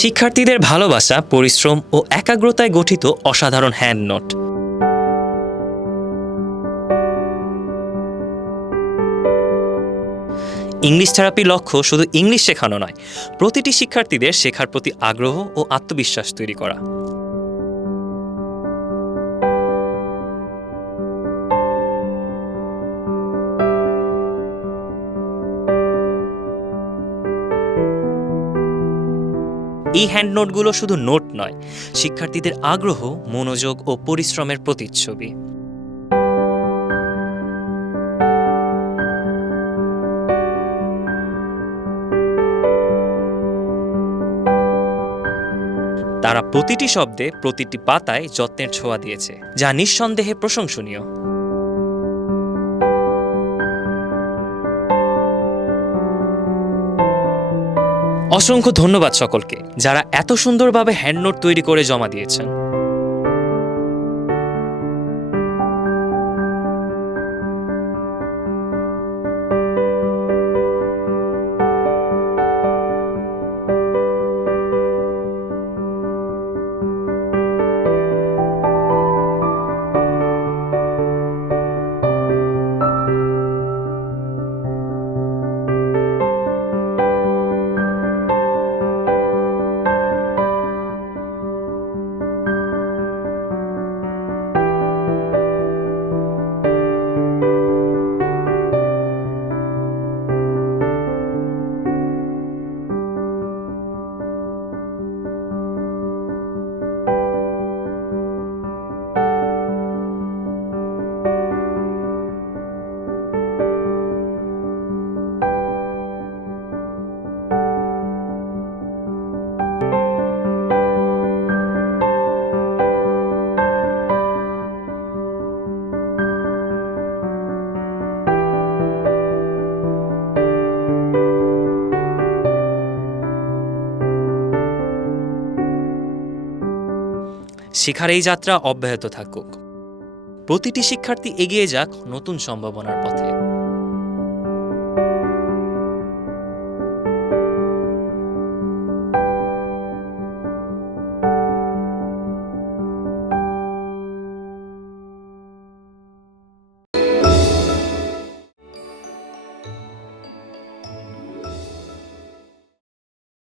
শিক্ষার্থীদের ভালোবাসা, পরিশ্রম ও একাগ্রতায় গঠিত অসাধারণ হ্যান্ড নোট ইংলিশ থেরাপির লক্ষ্য শুধু ইংলিশ শেখানো নয়, প্রতিটি শিক্ষার্থীদের শেখার প্রতি আগ্রহ ও আত্মবিশ্বাস তৈরি করা। এই হ্যান্ড নোটগুলো শুধু নোট নয়, শিক্ষার্থীদের আগ্রহ, মনোযোগ ও পরিশ্রমের প্রতিচ্ছবি। তারা প্রতিটি শব্দে প্রতিটি পাতায় যত্নের ছোঁয়া দিয়েছে, যা নিঃসন্দেহে প্রশংসনীয়। অসংখ্য ধন্যবাদ সকলকে যারা এত সুন্দরভাবে হ্যান্ডনোট তৈরি করে জমা দিয়েছেন। শেখার এই যাত্রা অব্যাহত থাকুক। প্রতিটি শিক্ষার্থী এগিয়ে যাক নতুন সম্ভাবনার পথে।